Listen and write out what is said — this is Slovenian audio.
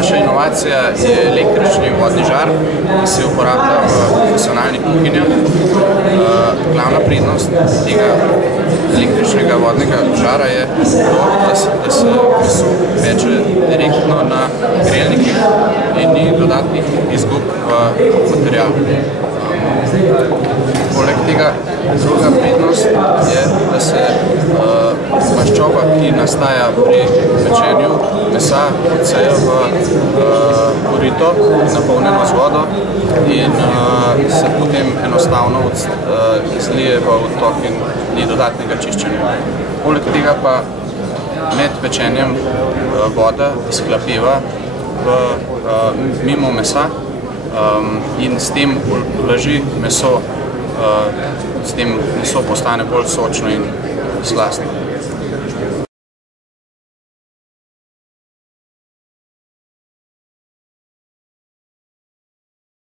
Naša inovacija je električni vodni žar, ki se uporablja v profesionalnih kuhinjah. Glavna prednost tega električnega vodnega žara je to, da se meso peče direktno na grelnikih in ni dodatnih izgub v materialu. Poleg tega druga prednost je, da se maščoba, ki nastaja pri pečenju mesa, odseje v korito, napolnjeno z vodo in se potem enostavno izlije v odtok in ni dodatnega čiščenja. Poleg tega pa med pečenjem voda izhlapeva mimo mesa in s tem vlaži meso, s tem meso postane bolj sočno in slastno.